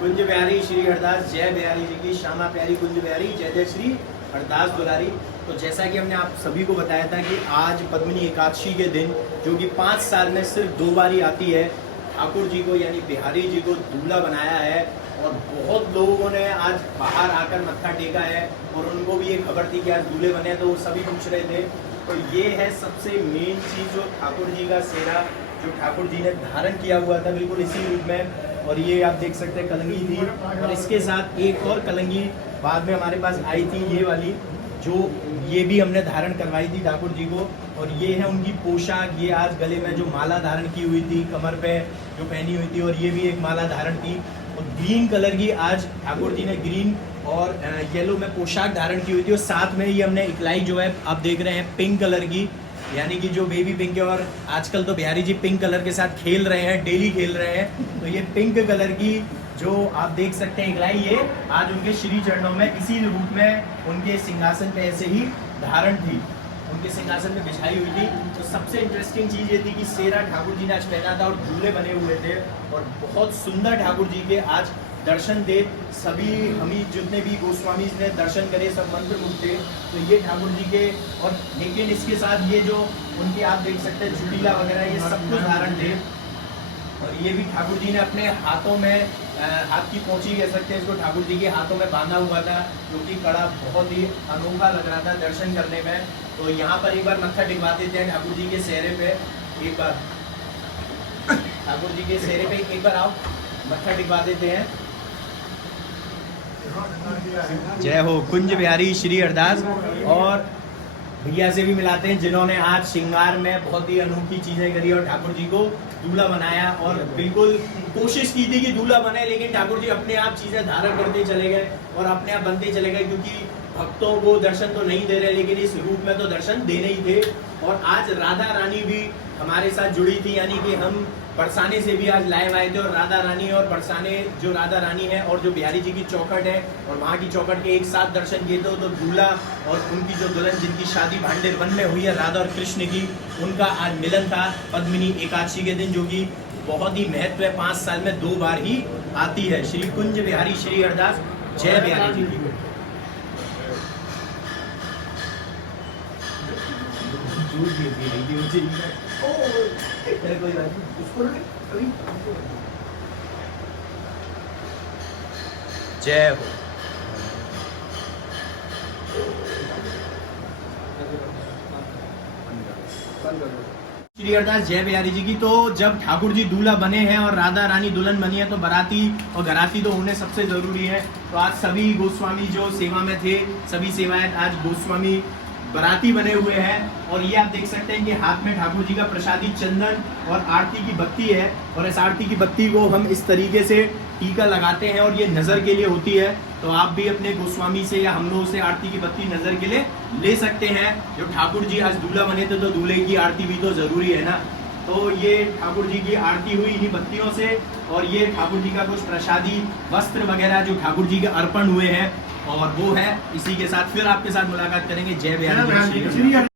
कुंज बिहारी श्री हरदास जय बिहारी जी की श्यामा प्यारी कुंज बिहारी जय जय श्री हरदास दुलारी। तो जैसा कि हमने आप सभी को बताया था कि आज पद्मिनी एकादशी के दिन, जो कि 5 साल में सिर्फ 2 बार ही आती है, ठाकुर जी को यानी बिहारी जी को दूल्हा बनाया है। और बहुत लोगों ने आज बाहर आकर मत्था टेका है और उनको भी ये खबर थी कि आज दूल्हे बने, तो वो सभी पूछ रहे थे। तो ये है सबसे मेन चीज़, जो ठाकुर जी का सेहरा जो ठाकुर जी ने धारण किया हुआ था बिल्कुल इसी रूप में। और ये आप देख सकते हैं कलंगी थी, और इसके साथ एक और कलंगी बाद में हमारे पास आई थी, ये वाली, जो ये भी हमने धारण करवाई थी ठाकुर जी को। और ये है उनकी पोशाक, ये आज गले में जो माला धारण की हुई थी, कमर पे जो पहनी हुई थी, और ये भी एक माला धारण थी। और ग्रीन कलर की आज ठाकुर जी ने ग्रीन और येलो में पोशाक धारण की हुई थी। और साथ में ये हमने इकलाई जो है आप देख रहे हैं पिंक कलर की, यानी कि जो बेबी पिंक है। और आजकल तो बिहारी जी पिंक कलर के साथ खेल रहे हैं, डेली खेल रहे हैं। तो ये पिंक कलर की जो आप देख सकते हैं इकलाई, ये आज उनके श्री चरणों में इसी रूप में उनके सिंहासन पे ऐसे ही धारण थी, उनके सिंहासन में बिछाई हुई थी। तो सबसे इंटरेस्टिंग चीज़ ये थी कि सेहरा ठाकुर जी ने आज पहना था और दूल्हे बने हुए थे, और बहुत सुंदर ठाकुर जी के आज दर्शन थे। सभी हमी जितने भी गोस्वामी ने दर्शन करे सब मंत्रमुग्ध थे। तो ये ठाकुर जी के, और लेकिन इसके साथ ये जो उनके आप देख सकते हैं चुड़ीला वगैरह ये सब कुछ धारण थे। और ये भी ठाकुर जी ने अपने हाथों में हाथ की पोंछी कह सकते हैं इसको, ठाकुर जी के हाथों में बांधा हुआ था, जो कि कड़ा बहुत ही अनोखा लग रहा था दर्शन करने में। तो यहाँ पर एक बार मत्था टिकवा देते हैं ठाकुर जी के चेहरे पे, एक बार ठाकुर जी के चेहरे पे एक बार आओ मत्था टिकवा देते हैं। जय हो कुंज बिहारी श्री हरदास। और भैया से भी मिलाते हैं जिन्होंने आज श्रृंगार में बहुत ही अनोखी चीजें करी और ठाकुर जी को दूल्हा बनाया। और बिल्कुल कोशिश की थी कि दूल्हा बने, लेकिन ठाकुर जी अपने आप चीजें धारण करते चले गए और अपने आप बनते चले गए, क्योंकि भक्तों को दर्शन तो नहीं दे रहे, लेकिन इस रूप में तो दर्शन देने ही थे। और आज राधा रानी भी हमारे साथ जुड़ी थी, यानी कि हम बरसाने से भी आज लाइव आए थे। और राधा रानी और बरसाने, जो राधा रानी है और जो बिहारी जी की चौखट है, और वहाँ की चौखट के एक साथ दर्शन किए थे। तो दूल्हा और उनकी जो दुल्हन, जिनकी शादी भांडेर वन में हुई है राधा और कृष्ण की, उनका आज मिलन था पद्मिनी एकादशी के दिन, जो कि बहुत ही महत्व है, 5 साल में 2 बार ही आती है। श्री कुंज बिहारी श्री हरदास जय बिहारी जी की। जय हो। श्री हरदास जय बिहारी जी की। तो जब ठाकुर जी दूल्हा बने हैं और राधा रानी दुल्हन बनी है, तो बाराती और घराती तो होने सबसे जरूरी है। तो आज सभी गोस्वामी जो सेवा में थे, सभी सेवाएं आज गोस्वामी बराती बने हुए हैं। और ये आप देख सकते हैं कि हाथ में ठाकुर जी का प्रसादी चंदन और आरती की बत्ती है। और इस आरती की बत्ती को हम इस तरीके से टीका लगाते हैं, और ये नज़र के लिए होती है। तो आप भी अपने गोस्वामी से या हम लोगों से आरती की बत्ती नज़र के लिए ले सकते हैं। जो ठाकुर जी आज दूल्हा बने थे, तो दूल्हे की आरती भी तो ज़रूरी है ना। तो ये ठाकुर जी की आरती हुई इन्हीं बत्तियों से। और ये ठाकुर जी का कुछ प्रसादी वस्त्र वगैरह जो ठाकुर जी के अर्पण हुए हैं, और वो है इसी के साथ फिर आपके साथ मुलाकात करेंगे। जय बिहारी।